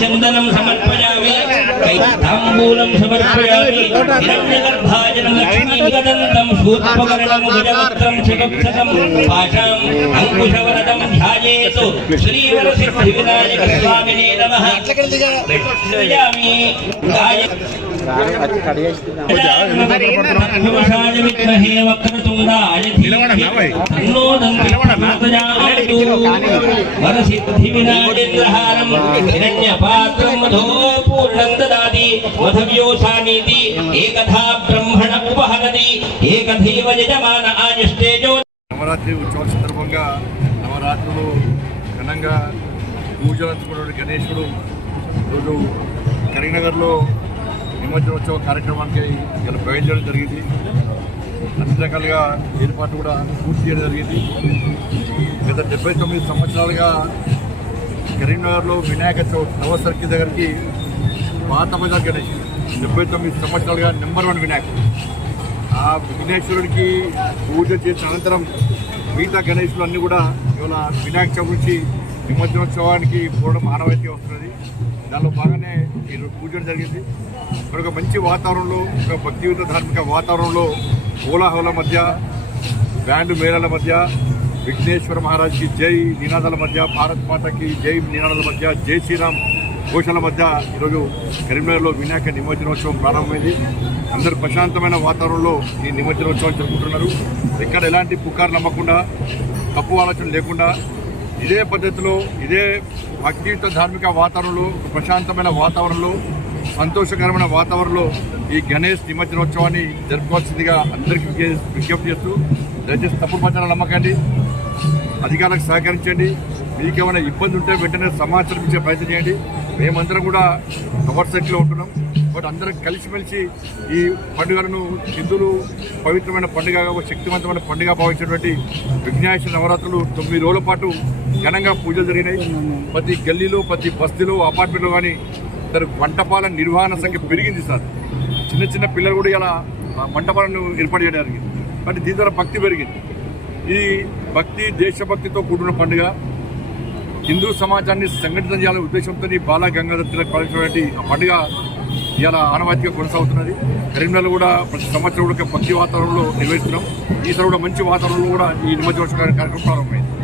చందనం సమర్పయామి తాంబూలం సమర్పయామి హిరణ్యగర్భాజనం లక్ష్మీగదంతం శూర్పకరణం భుజవక్త్రం చతుక్షసం పాశాం అంకుశవరదం ధ్యాయేతు శ్రీవరసిద్ధివినాయక స్వామినే నమః ప్రయామి గాయ విద్మహే వక్రతుండాయ తన్నో దంతి వరసిద్ధి హిరణ్యపాత్రం మధో పూర్ణం దదాతి ఏకథా బ్రహ్మణ ఉపహరతి నవరాత్రి ఉత్సవాల సందర్భంగా నవరాత్రులు ఘనంగా పూజలు గణేశుడు ఈరోజు కరీంనగర్లో నిమజ్జనోత్సవ కార్యక్రమానికి ఇక్కడ బయలుదేరడం జరిగింది. అన్ని రకాలుగా ఏర్పాటు కూడా పూర్తి చేయడం జరిగింది. గత డెబ్బై తొమ్మిది సంవత్సరాలుగా కరీంనగర్లో వినాయక చవితి నవ సర్కిల్ దగ్గరికి పాత బజార్ గణేష్. డెబ్బై తొమ్మిది సంవత్సరాలుగా నెంబర్ వన్ వినాయకుడు. ఆ విఘ్నేశ్వరుడికి పూజ చేసిన అనంతరం మిగతా గణేశులు అన్నీ కూడా ఇవాళ వినాయక చవితి నిమజ్జనోత్సవానికి పూర్ణ మానవైతే వస్తున్నది. దానిలో బాగానే ఈరోజు పూజ జరిగింది. ఇక్కడ ఒక మంచి వాతావరణంలో ఒక భక్తియుత ధార్మిక వాతావరణంలో కోలాహల మధ్య బ్యాండ్ మేళాల మధ్య విఘ్నేశ్వర మహారాజ్కి జై నినాదాల మధ్య భారత్ మాతకి జై నినాదాల మధ్య జై శ్రీరామ్ ఘోషల మధ్య ఈరోజు కరీంనగర్లో వినాయక నిమజ్జనోత్సవం ప్రారంభమైంది. అందరూ ప్రశాంతమైన వాతావరణంలో ఈ నిమజ్జనోత్సవం జరుపుకుంటున్నారు. ఇక్కడ ఎలాంటి పుకారు నమ్మకుండా తప్పు ఆలోచన లేకుండా ఇదే పద్ధతిలో ఇదే భక్తియుత ధార్మిక వాతావరణంలో ప్రశాంతమైన వాతావరణంలో సంతోషకరమైన వాతావరణంలో ఈ గణేష్ నిమజ్జనోత్సవాన్ని జరుపుకోవాల్సిందిగా అందరికీ విజ్ఞప్తి చేస్తూ దయచేసి తప్పు ప్రచారాలు నమ్మకండి. అధికారులకు సహకరించండి. మీకు ఏమైనా ఇబ్బంది ఉంటే వెంటనే సమాచారం ఇచ్చే ప్రయత్నం చేయండి. మేమందరం కూడా కవర్ సెట్లో ఉంటున్నాం. బట్ అందరం కలిసిమెలిసి ఈ పండుగలను హిందువులు పవిత్రమైన పండుగ శక్తివంతమైన పండుగ భావించినటువంటి విఘ్నేశ్వర నవరాత్రులు తొమ్మిది రోజుల పాటు ఘనంగా పూజలు జరిగినాయి. ప్రతి గల్లీలో ప్రతి బస్తీలో అపార్ట్మెంట్లో కానీ ఇద్దరు మంటపాల నిర్వహణ సంఖ్య పెరిగింది సార్. చిన్న చిన్న పిల్లలు కూడా ఇలా మంటపాలను ఏర్పాటు చేయడం జరిగింది బట్ దీని ద్వారా భక్తి పెరిగింది. ఈ భక్తి దేశభక్తితో కూడిన పండుగ. హిందూ సమాజాన్ని సంఘటితం చేయాలనే ఉద్దేశంతో బాల గంగాధర్ తిలక్ పాలించినటువంటి ఆ పండుగ ఇలా ఆనవాయితీగా కొనసాగుతున్నది. కరీంనగర్ కూడా ప్రతి సంవత్సరం కూడా భక్తి వాతావరణంలో నిర్వహిస్తున్నాం. ఈసారి కూడా మంచి వాతావరణంలో కూడా ఈ నిమజ్జనోత్సవ కార్యక్రమం ప్రారంభమైంది.